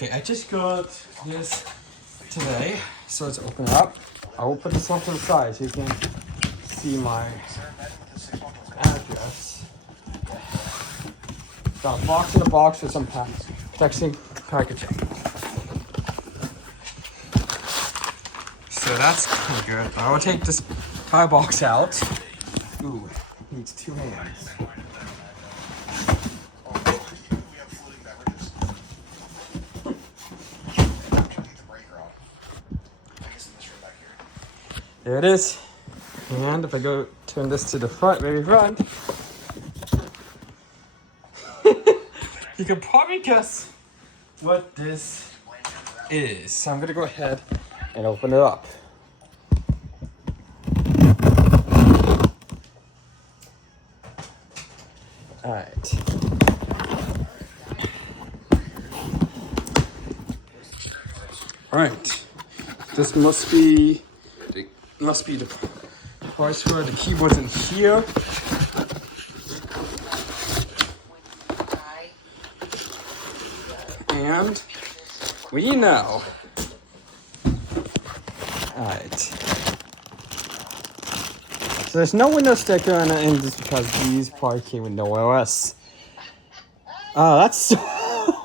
Okay, I just got this today, so let's open it up. I will put this off to the side so you can see my address. Got a box in a box with some packaging. So that's kind of good. I will take this entire box out. Ooh, needs 2 hands. There it is. And if I go turn this to the front, very front, you can probably guess what this is. So I'm gonna go ahead and open it up. All right. All right. This must be the place where the keyboard's in here. And we know. Alright. So there's no Windows sticker on it, and just because these probably came with no OS. Oh, that's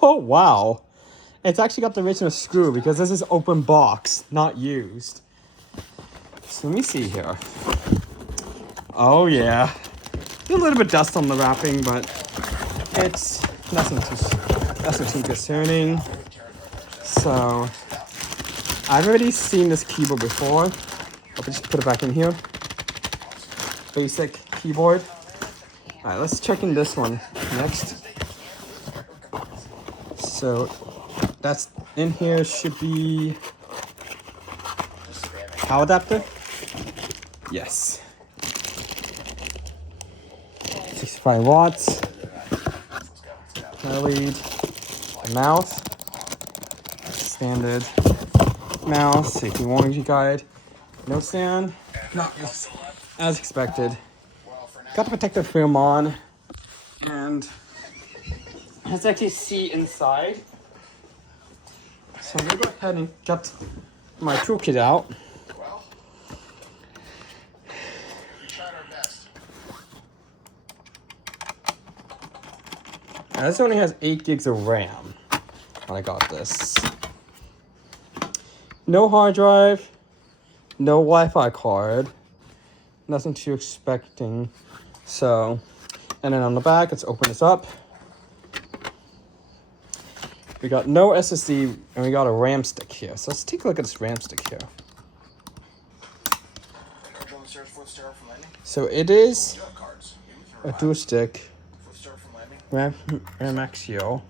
oh wow. It's actually got the original screw because this is open box, not used. So let me see here. Oh yeah. A little bit of dust on the wrapping, but it's nothing too concerning. So I've already seen this keyboard before. I'll just put it back in here. Basic keyboard. Alright, let's check in this one next. So that's in here, should be power adapter. Yes. 65 watts. LED. A mouse. Standard mouse. Safety warranty guide. No sound. Not as expected. Got the protective film on. And let's actually see inside. So I'm gonna go ahead and get my toolkit out. Now, this only has 8 gigs of RAM when I got this. No hard drive, no Wi-Fi card, nothing too expecting. So, and then on the back, let's open this up. We got no SSD and we got a RAM stick here. So let's take a look at this RAM stick here. So it is a dual stick RAM Axio.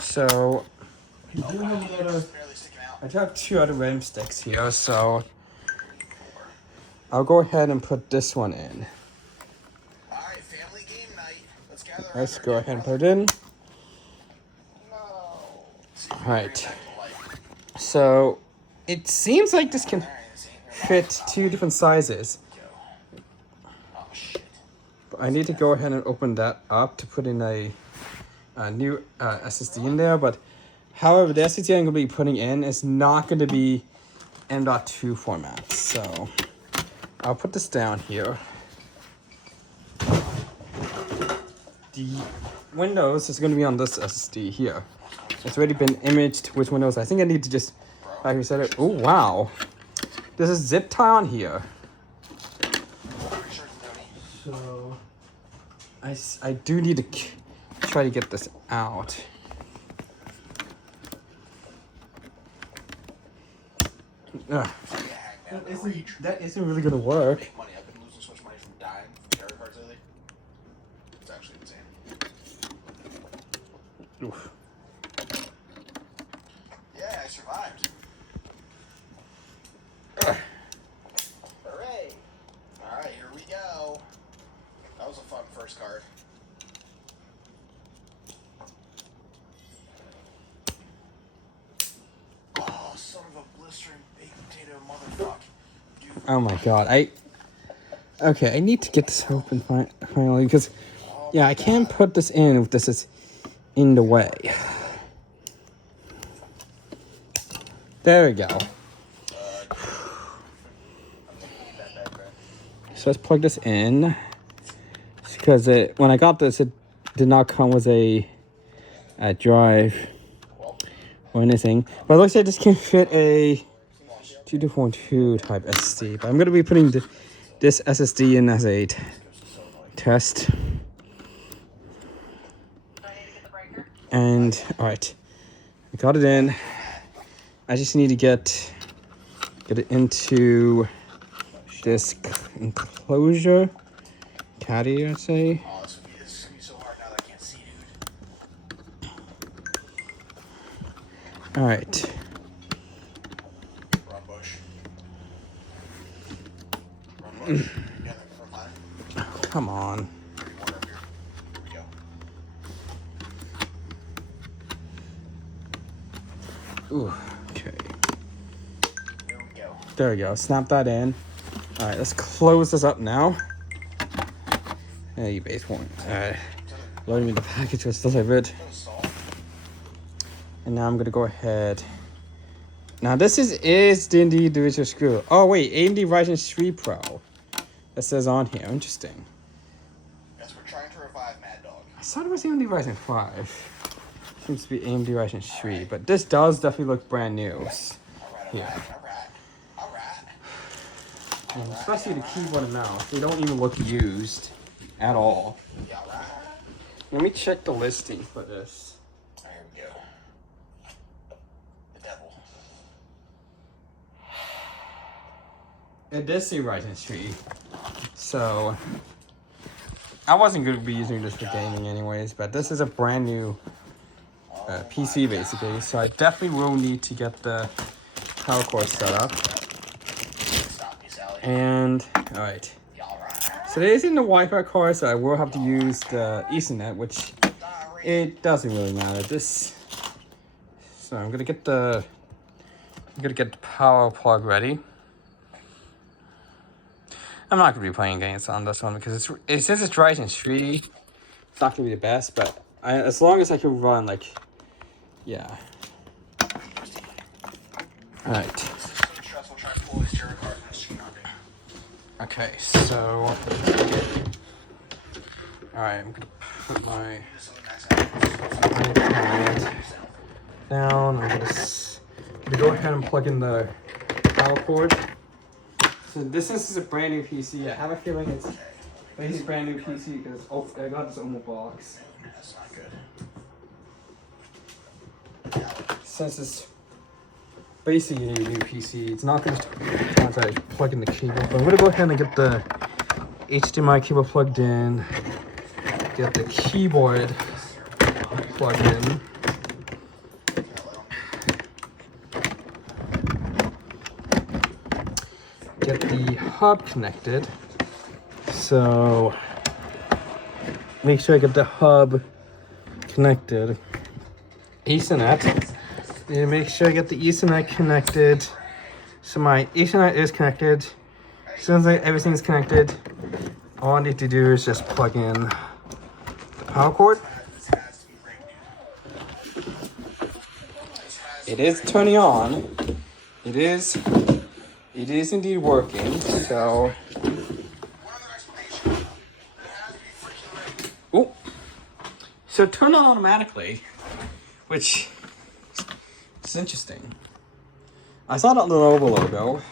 So I do have 2 other RAM sticks here, so I'll go ahead and put this one in. Let's go ahead and put it in. Alright. So it seems like this can fit 2 different sizes. But I need to go ahead and open that up to put in a new SSD in there. But however, the SSD I'm going to be putting in is not going to be M.2 format. So I'll put this down here. The Windows is going to be on this SSD here. It's already been imaged with Windows. I think I need to just, like we said, oh wow. There's a zip tie on here. So I do need to try to get this out. That isn't really gonna work. I've been losing so much money from dying from tarot cards lately. It's actually insane. Oof. Yeah, I survived. Hooray! Alright, here we go. That was a fun first card. Oh, son of a blistering baked potato motherfucker. Dude. Oh my god, okay, I need to get this open finally because, yeah, I can put this in if this is in the way. There we go. So let's plug this in. Because when I got this, it did not come with a drive or anything. But it looks like this can fit a 2212 type SSD. But I'm going to be putting this SSD in as a test. And alright, I got it in. I just need to get it into this enclosure. Caddy, I'd say. Oh, this would be so hard now that I can't see, dude. Alright. Run bush. Run bush. Yeah, from mine. Oh, come on. One up here. Here we go. Ooh, okay. There we go. There we go. Snap that in. Alright, let's close this up now. Hey, eBay's one. Loading me the package was delivered. And now I'm gonna go ahead. Now this is indeed the original screw. Oh wait, AMD Ryzen 3 Pro. That says on here. Interesting. Yes, we're trying to revive Mad Dog. I thought it was AMD Ryzen 5. Seems to be AMD Ryzen 3, but this does definitely look brand new. Alright. And especially the keyboard and mouse, they don't even look used at all. Yeah, alright. Let me check the listing for this. There we go. The devil. It does say Ryzen 3, so I wasn't going to be using this for gaming anyways, but this is a brand new PC basically, so I definitely will need to get the power cord set up. Stop me, Sally. And, alright. Yeah, alright. So there isn't the Wi-Fi card, so I will have to use the Ethernet, which it doesn't really matter. So I'm gonna get the power plug ready. I'm not gonna be playing games on this one because it says it's Ryzen 3. It's not gonna be the best, but as long as I can run yeah. All right. Okay, so alright, I'm gonna put my iPad down. I'm gonna go ahead and plug in the power cord. So this is a brand new PC. I have a feeling it's a brand new PC because I got this Omo box. That's not good. Since it's basically a new PC, it's not going to try to plug in the cable. But I'm going to go ahead and get the HDMI cable plugged in, get the keyboard plugged in. Get the hub connected. So make sure I get the hub connected. Ethernet. Need to make sure I get the Ethernet connected. So my Ethernet is connected. As soon as everything's connected, all I need to do is just plug in the power cord. It is turning on. It is indeed working. So, oh, so it turned on automatically, which is interesting. I saw that Lenovo logo.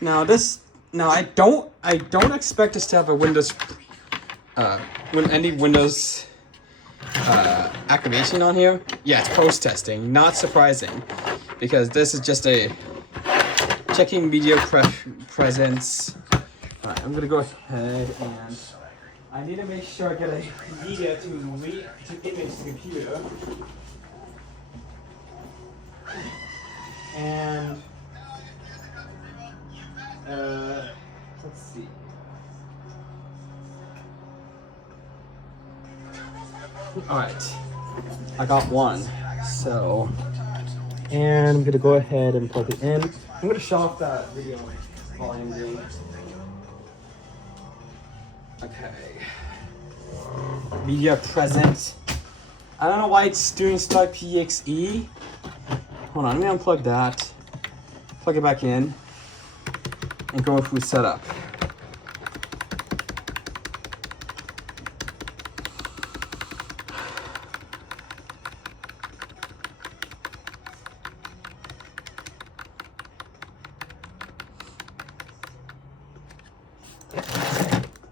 Now I don't expect this to have a Windows, any Windows activation on here. Yeah, it's post testing. Not surprising, because this is just a checking media presence. All right, I'm gonna go ahead and I need to make sure I get a media to image the computer. And let's see. All right, I got one. So, and I'm gonna go ahead and plug it in. I'm gonna shut off that video volume gain. Okay. Media present. I don't know why it's doing start PXE. Hold on, let me unplug that. Plug it back in. And go through setup.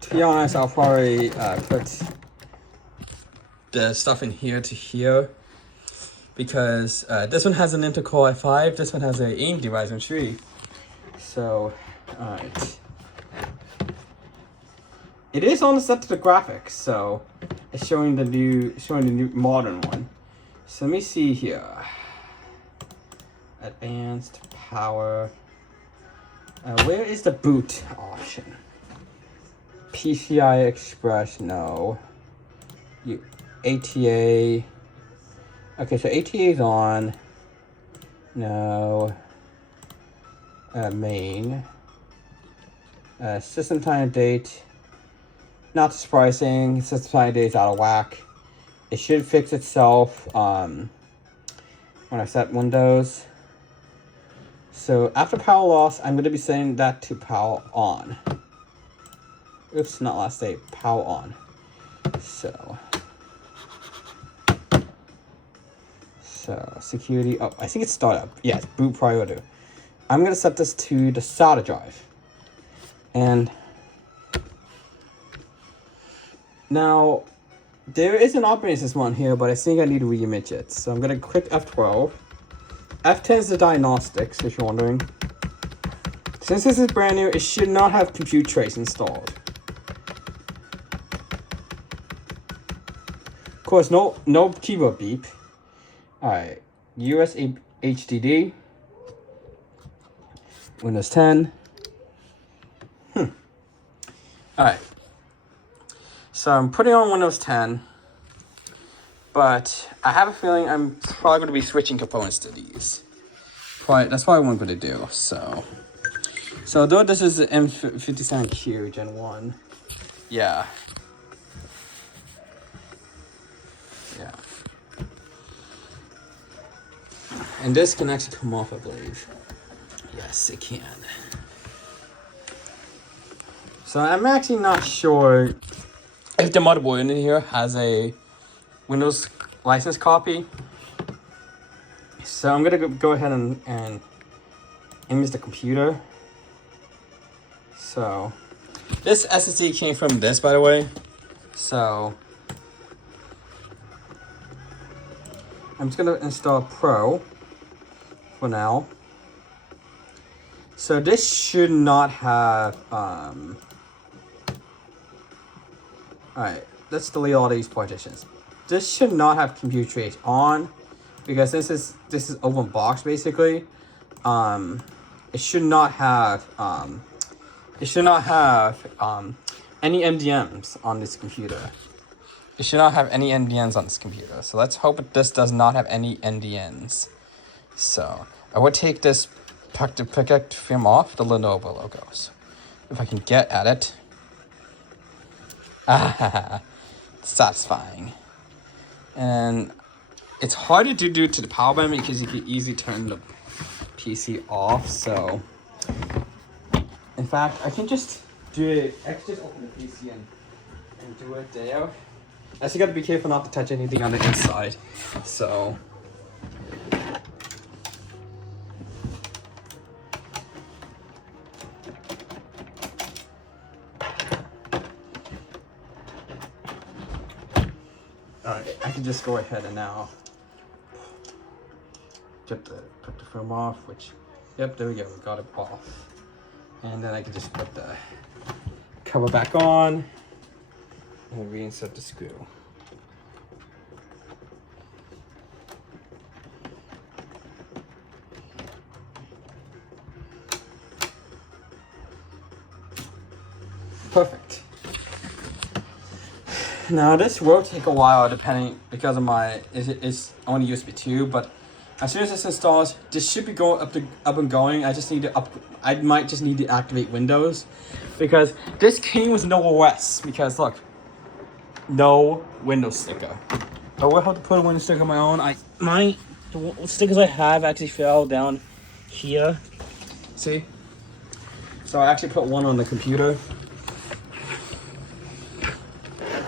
To be honest, I'll probably put the stuff in here to here, because this one has an Intel Core i5, this one has an AMD Ryzen 3. So, alright. It is on the set to the graphics, so it's showing the new modern one. So let me see here. Advanced power. Where is the boot option? PCI Express, no. ATA. Okay, so ATA is on. No. Main. System time and date. Not surprising. System time and date is out of whack. It should fix itself when I set Windows. So after power loss, I'm going to be setting that to power on. Oops, not last day. Power on. So security. Oh, I think it's startup. Yes, boot priority. I'm going to set this to the SATA drive. And now, there is an operating system on here, but I think I need to reimage it. So I'm going to click F12. F10 is the diagnostics, if you're wondering. Since this is brand new, it should not have compute trace installed. Of course, no keyboard beep. Alright, US HDD. Windows 10. Alright. So I'm putting on Windows 10. But I have a feeling I'm probably going to be switching components to these. That's probably what I'm going to do. So though this is the M57Q Gen 1. Yeah. And this can actually come off, I believe. Yes, it can. So I'm actually not sure if the motherboard in here has a Windows license copy. So I'm gonna go ahead and image the computer. So this SSD came from this, by the way. So I'm just gonna install Pro for now. So this should not have alright, let's delete all these partitions. This should not have compute trace on, because this is open box basically. It should not have any MDMs on this computer. It should not have any NDNs on this computer. So let's hope this does not have any NDNs. So I would take this protect film off the Lenovo logos. If I can get at it. Ah, satisfying. And it's harder to do to the power button because you can easily turn the PC off. So in fact, I can just do it. I can just open the PC and do it there. I just gotta be careful not to touch anything on the inside. So alright, I can just go ahead and now put the film off, which, yep, there we go, we got it off. And then I can just put the cover back on and reinsert the screw. Perfect. Now this will take a while depending, because of my, it's only USB 2, but as soon as this installs, this should be going up and going. I might just need to activate Windows, because this came with no OS, because look, no Windows sticker. I will have to put a window sticker on my own. The stickers I have actually fell down here. See? So I actually put one on the computer.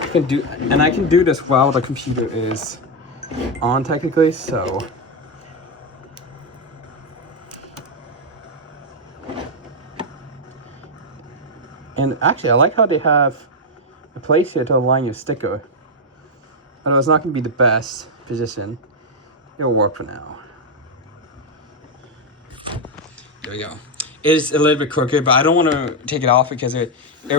I can do this while the computer is on technically, so. And actually, I like how they have a place here to align your sticker. Although it's not going to be the best position, it'll work for now. There we go. It's a little bit crooked, but I don't want to take it off because it'll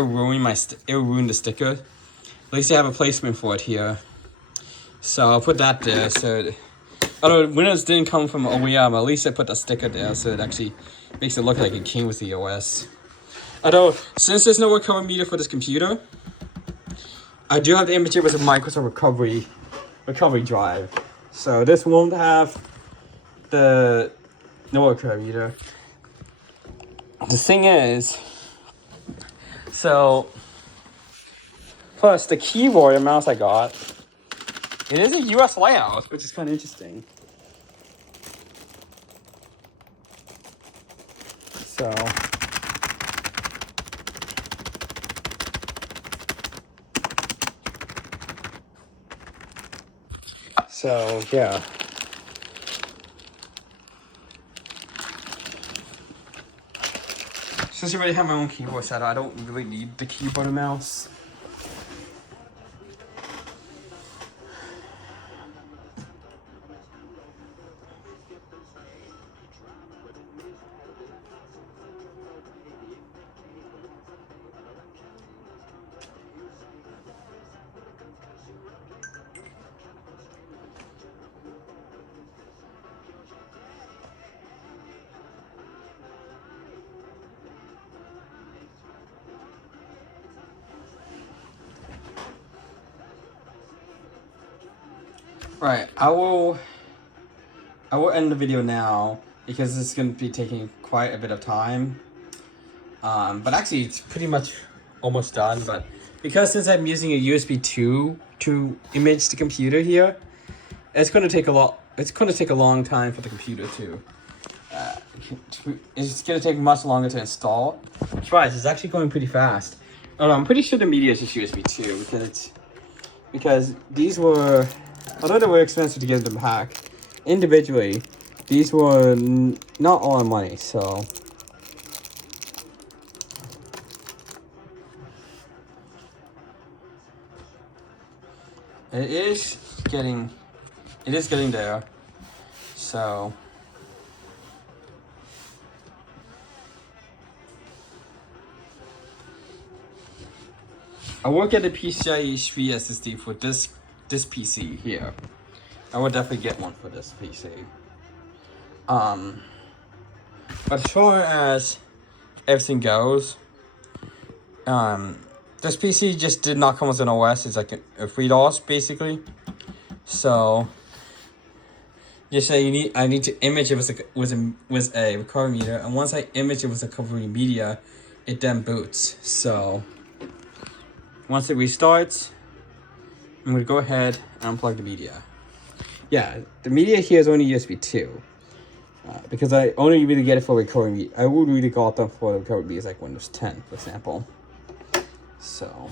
ruin the sticker. At least I have a placement for it here. So I'll put that there. So, although Windows didn't come from OEM, at least I put the sticker there so it actually makes it look like it came with the OS. Although, since there's no recovery meter for this computer, I do have the image with a Microsoft recovery drive. So this won't have the no recovery meter. The thing is, so plus the keyboard and mouse I got, it is a US layout, which is kind of interesting. So yeah. Since I already have my own keyboard set, I don't really need the keyboard and mouse. Right, I will end the video now because this is going to be taking quite a bit of time. But actually, it's pretty much almost done. But because since I'm using a USB 2 to image the computer here, it's going to take a lot. It's going to take a long time for the computer to. It's going to take much longer to install. Surprise! It's actually going pretty fast. Oh, I'm pretty sure the media is just USB 2 because these were. Although they were expensive to get them back, individually, these were not all our money, so. It is getting there, so. I will get a PCIe 3 SSD for this PC here. I would definitely get one for this PC. But as far as everything goes, this PC just did not come with an OS. It's like a FreeDOS basically. So just say I need to image it with a recovery meter, and once I image it with a recovery media, it then boots. So once it restarts, I'm going to go ahead and unplug the media. Yeah, the media here is only USB 2. Because I only really get it for recovery media. I would really got them for the recovery media like Windows 10, for example. So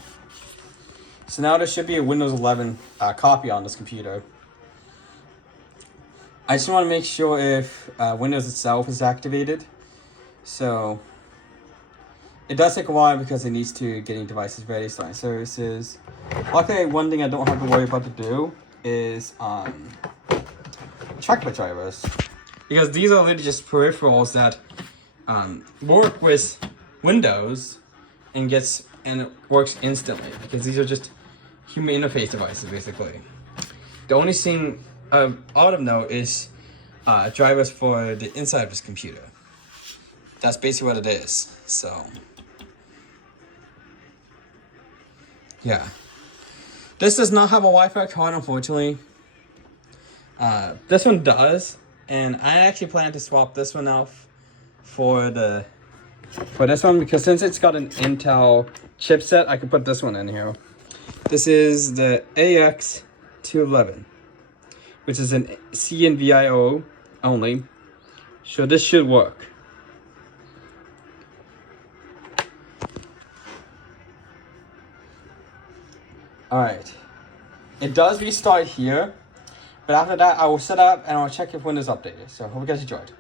now there should be a Windows 11 copy on this computer. I just want to make sure if Windows itself is activated. So it does take a while because it needs to getting devices ready, starting services. Luckily, one thing I don't have to worry about to do is trackpad drivers, because these are literally just peripherals that work with Windows and it works instantly, because these are just human interface devices basically. The only thing out of note is drivers for the inside of this computer. That's basically what it is. So yeah. This does not have a Wi-Fi card, unfortunately. This one does, and I actually plan to swap this one out for this one, because since it's got an Intel chipset, I can put this one in here. This is the 211, which is an CNVIO only. So this should work. Alright. It does restart here, but after that I will set up and I'll check if Windows updated. So hope you guys enjoyed.